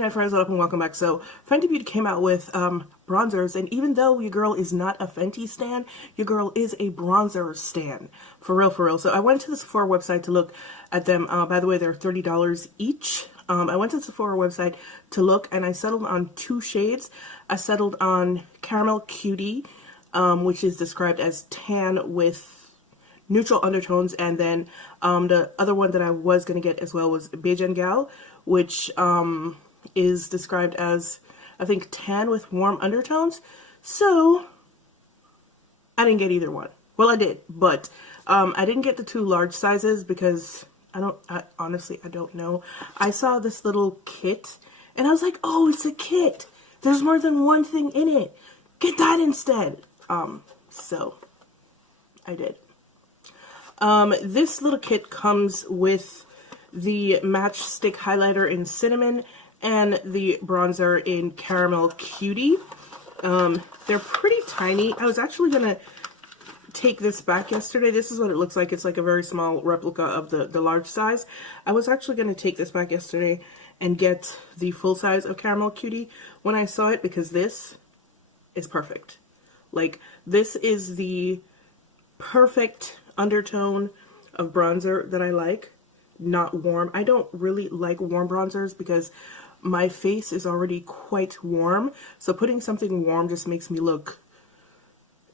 internet friends, what up and welcome back. So Fenty Beauty came out with bronzers, and even though your girl is not a Fenty stan, your girl is a bronzer stan. For real, for real. So I went to the Sephora website to look at them. By the way, they're $30 each. I went to the Sephora website to look, and I settled on two shades. I settled on Caramel Cutie, which is described as tan with neutral undertones, and then the other one that I was going to get as well was Beige and Gal, which is described as, I think, tan with warm undertones. So I didn't get either one. Well, I did, but I didn't get the two large sizes because honestly, I don't know. I saw this little kit and I was like, oh, it's a kit. There's more than one thing in it. Get that instead. So I did. This little kit comes with the matchstick highlighter in Cinnamon and the bronzer in Caramel Cutie. They're pretty tiny. I was actually going to take this back yesterday. This is what it looks like. It's like a very small replica of the large size. I was actually going to take this back yesterday and get the full size of Caramel Cutie when I saw it, because this is perfect. Like, this is the perfect undertone of bronzer that I like. Not warm. I don't really like warm bronzers because my face is already quite warm. So putting something warm just makes me look,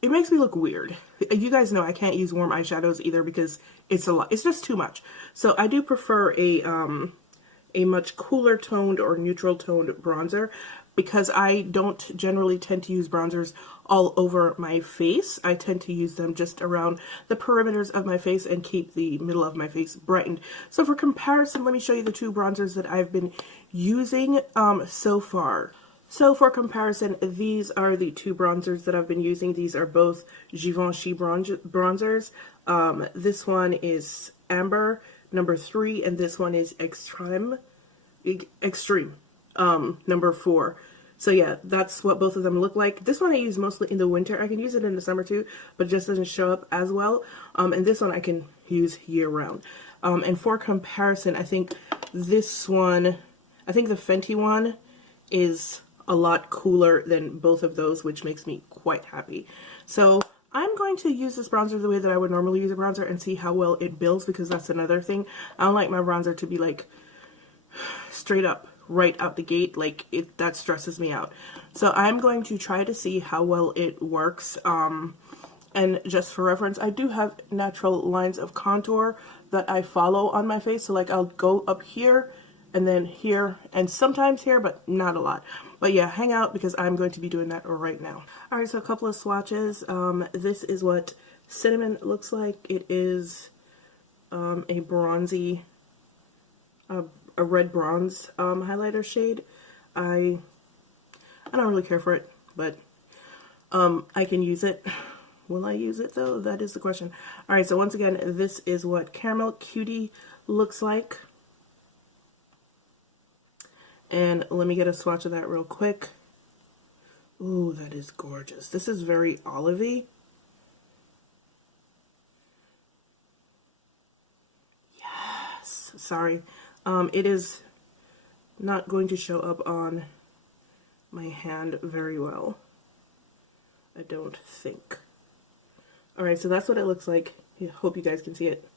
it makes me look weird. You guys know I can't use warm eyeshadows either because it's a lot. It's just too much. So I do prefer a much cooler toned or neutral toned bronzer, because I don't generally tend to use bronzers all over my face. I tend to use them just around the perimeters of my face and keep the middle of my face brightened. So for comparison, let me show you the two bronzers that I've been using so far. So for comparison, these are the two bronzers that I've been using. These are both Givenchy bronzers. This one is Amber, number 3, and this one is Extreme, number 4. So yeah, that's what both of them look like. This one I use mostly in the winter. I can use it in the summer too, but it just doesn't show up as well. And this one I can use year round. And for comparison, I think this one, I think the Fenty one is a lot cooler than both of those, which makes me quite happy. So I'm going to use this bronzer the way that I would normally use a bronzer and see how well it builds, because that's another thing. I don't like my bronzer to be like straight up right out the gate. Like, that stresses me out. So I'm going to try to see how well it works. And just for reference, I do have natural lines of contour that I follow on my face. So like, I'll go up here and then here and sometimes here, but not a lot. But yeah, hang out because I'm going to be doing that right now. All right, so a couple of swatches. This is what Cinnamon looks like. It is a bronzy, a red bronze highlighter shade. I don't really care for it, but I can use it. Will I use it though? That is the question. Alright, so once again, this is what Caramel Cutie looks like. And let me get a swatch of that real quick. Ooh, that is gorgeous. This is very olivey. Yes. Sorry. It is not going to show up on my hand very well, I don't think. Alright, so that's what it looks like. I hope you guys can see it.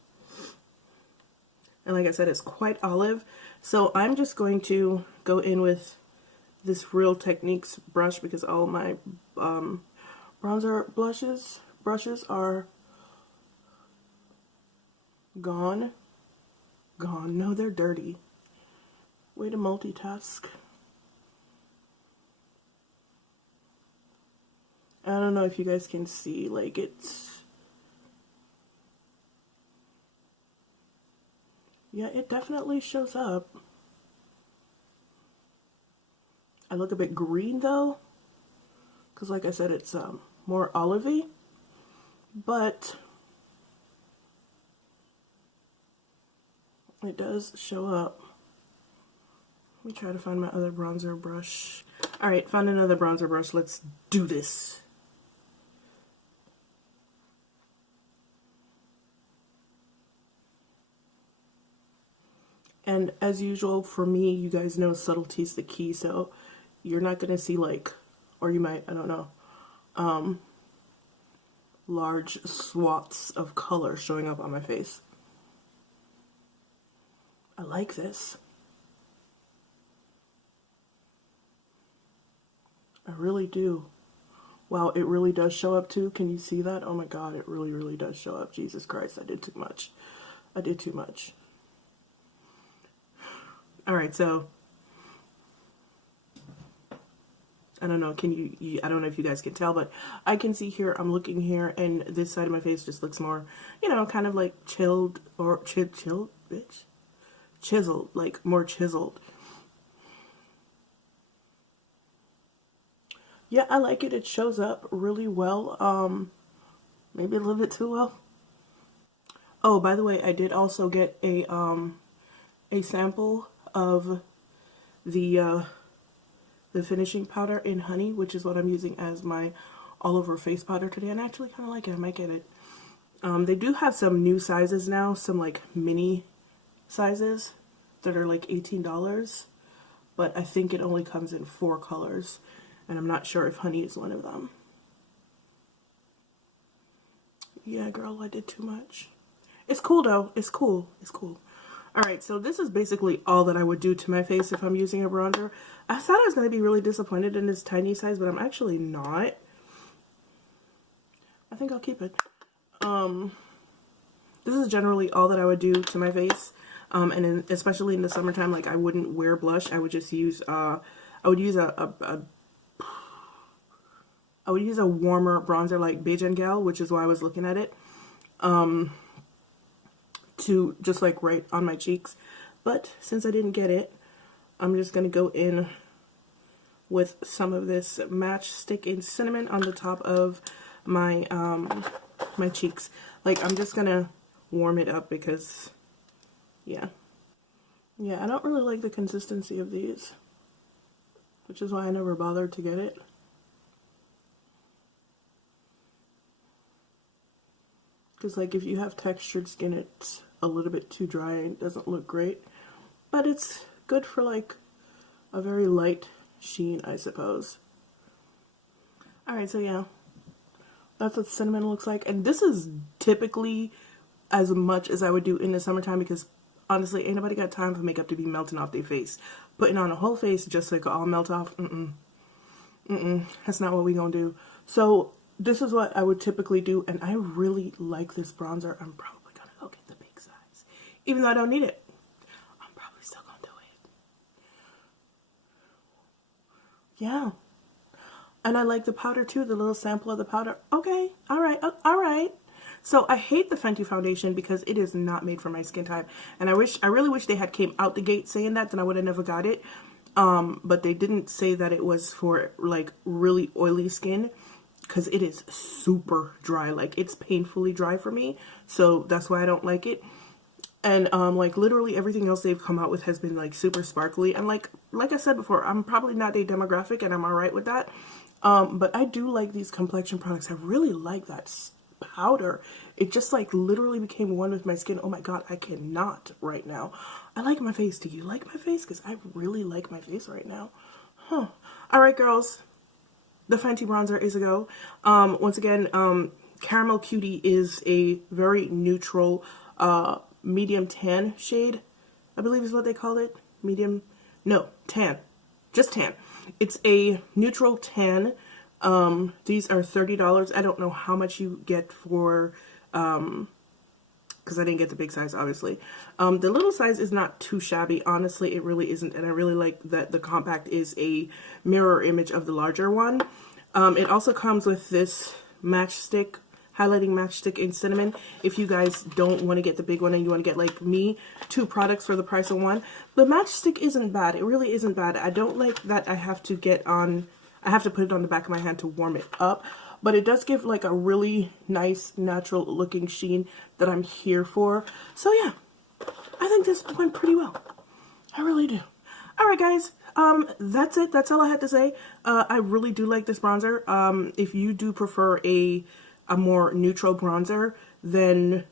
And like I said, it's quite olive. So I'm just going to go in with this Real Techniques brush because all my bronzer brushes are gone. No, they're dirty. Way to multitask. I don't know if you guys can see, like, it's, yeah, it definitely shows up. I look a bit green though, because like I said, it's more olivey, but it does show up. Let me try to find my other bronzer brush. Alright, found another bronzer brush. Let's do this. And as usual, for me, you guys know subtlety's the key, so you're not going to see like, or you might, I don't know, large swaths of color showing up on my face. I like this. I really do. Wow, it really does show up too. Can you see that? Oh my god, it really, really does show up. Jesus Christ, I did too much. I did too much. Alright, so I don't know, can you I don't know if you guys can tell, but I can see here, I'm looking here, and this side of my face just looks more, you know, kind of like chilled, or chilled, bitch? Chiseled, like more chiseled. Yeah, I like it. It shows up really well. Maybe a little bit too well. Oh, by the way, I did also get a sample of the finishing powder in honey, which is what I'm using as my all over face powder today, and I actually kind of like it. I might get it. They do have some new sizes now, some like mini sizes that are like $18, but I think it only comes in 4 colors. And I'm not sure if honey is one of them. Yeah, girl, I did too much. It's cool, though. It's cool. It's cool. Alright, so this is basically all that I would do to my face if I'm using a bronzer. I thought I was going to be really disappointed in this tiny size, but I'm actually not. I think I'll keep it. This is generally all that I would do to my face. And especially in the summertime, like I wouldn't wear blush. I would just use, I would use a warmer bronzer like Beige and Gal, which is why I was looking at it, to just like right on my cheeks. But since I didn't get it, I'm just going to go in with some of this Matchstick in Cinnamon on the top of my my cheeks. Like I'm just going to warm it up because, yeah, I don't really like the consistency of these, which is why I never bothered to get it. Because like if you have textured skin, it's a little bit too dry and it doesn't look great. But it's good for like a very light sheen, I suppose. Alright, so yeah. That's what cinnamon looks like. And this is typically as much as I would do in the summertime because honestly, ain't nobody got time for makeup to be melting off their face. Putting on a whole face just so it could all melt off, that's not what we gonna do. So this is what I would typically do, and I really like this bronzer. I'm probably gonna go get the big size. Even though I don't need it, I'm probably still gonna do it. Yeah. And I like the powder too, the little sample of the powder. Okay, alright, alright. So I hate the Fenty foundation because it is not made for my skin type. And I really wish they had came out the gate saying that, then I would have never got it. But they didn't say that it was for like really oily skin, because it is super dry. Like it's painfully dry for me, so that's why I don't like it. And like literally everything else they've come out with has been like super sparkly, and like I said before, I'm probably not a demographic and I'm alright with that. But I do like these complexion products. I really like that powder. It just like literally became one with my skin. Oh my god, I cannot right now. I like my face. Do you like my face? Because I really like my face right now. Alright girls, the Fenty bronzer is a go. Once again, Caramel Cutie is a very neutral medium tan shade, I believe is what they call it. Medium, no, tan, just tan. It's a neutral tan. These are $30. I don't know how much you get for, because I didn't get the big size, obviously. The little size is not too shabby. Honestly, it really isn't. And I really like that the compact is a mirror image of the larger one. It also comes with this matchstick, highlighting matchstick in Cinnamon. If you guys don't want to get the big one and you want to get, like me, 2 products for the price of 1. The matchstick isn't bad. It really isn't bad. I don't like that I have to put it on the back of my hand to warm it up. But it does give like a really nice, natural looking sheen that I'm here for. So yeah, I think this went pretty well. I really do. Alright guys, that's it. That's all I had to say. I really do like this bronzer. If you do prefer a more neutral bronzer, then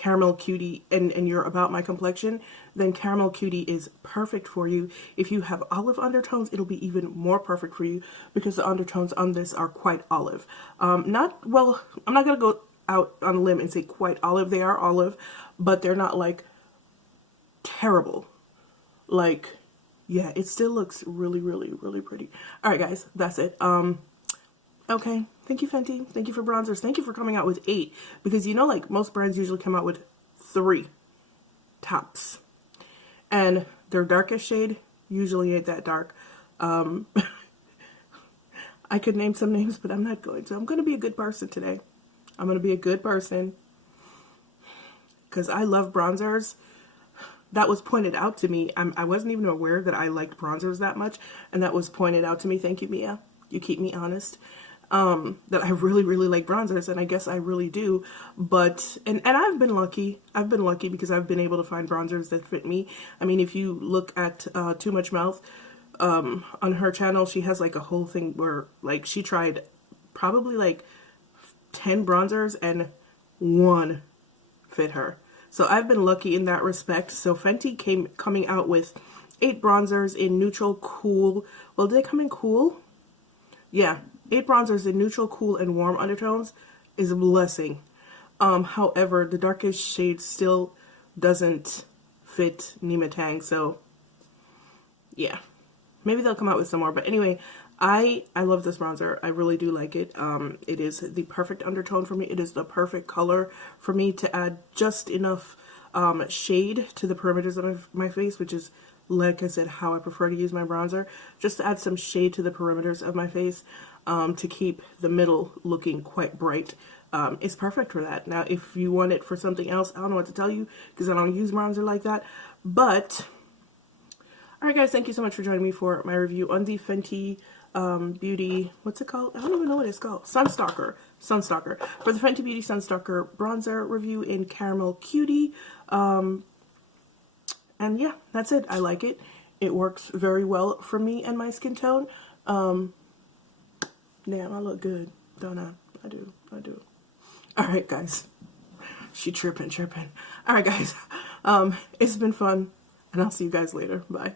Caramel Cutie and you're about my complexion, then Caramel Cutie is perfect for you. If you have olive undertones, it'll be even more perfect for you because the undertones on this are quite olive. Not, well, I'm not going to go out on a limb and say quite olive. They are olive, but they're not like terrible. Like, yeah, it still looks really, really, really pretty. All right, guys, that's it. Okay, thank you, Fenty. Thank you for bronzers. Thank you for coming out with 8, because you know, like, most brands usually come out with 3 tops, and their darkest shade usually ain't that dark. I could name some names, but I'm not going to. I'm going to be a good person today. I'm going to be a good person because I love bronzers. That was pointed out to me. I wasn't even aware that I liked bronzers that much, and that was pointed out to me. Thank you, Mia. You keep me honest. That I really, really like bronzers, and I guess I really do. But, and I've been lucky. I've been lucky because I've been able to find bronzers that fit me. I mean, if you look at Too Much Mouth on her channel, she has like a whole thing where like she tried probably like 10 bronzers and 1 fit her. So I've been lucky in that respect. So Fenty coming out with 8 bronzers in neutral, cool. Well, did they come in cool? Yeah, 8 bronzers in neutral, cool, and warm undertones is a blessing. However, the darkest shade still doesn't fit Nima Tang. So yeah, maybe they'll come out with some more. But anyway, I love this bronzer. I really do like it. It is the perfect undertone for me. It is the perfect color for me to add just enough shade to the perimeters of my face, which is, like I said, how I prefer to use my bronzer. Just to add some shade to the perimeters of my face to keep the middle looking quite bright. It's perfect for that. Now, if you want it for something else, I don't know what to tell you because I don't use bronzer like that. But, alright guys, thank you so much for joining me for my review on the Fenty Beauty, what's it called? I don't even know what it's called. Stalk'R. For the Fenty Beauty Stalk'R bronzer review in Caramel Cutie. And yeah, that's it. I like it. It works very well for me and my skin tone. Damn, I look good, don't I? I do. Alright, guys. She tripping. Alright, guys. It's been fun, and I'll see you guys later. Bye.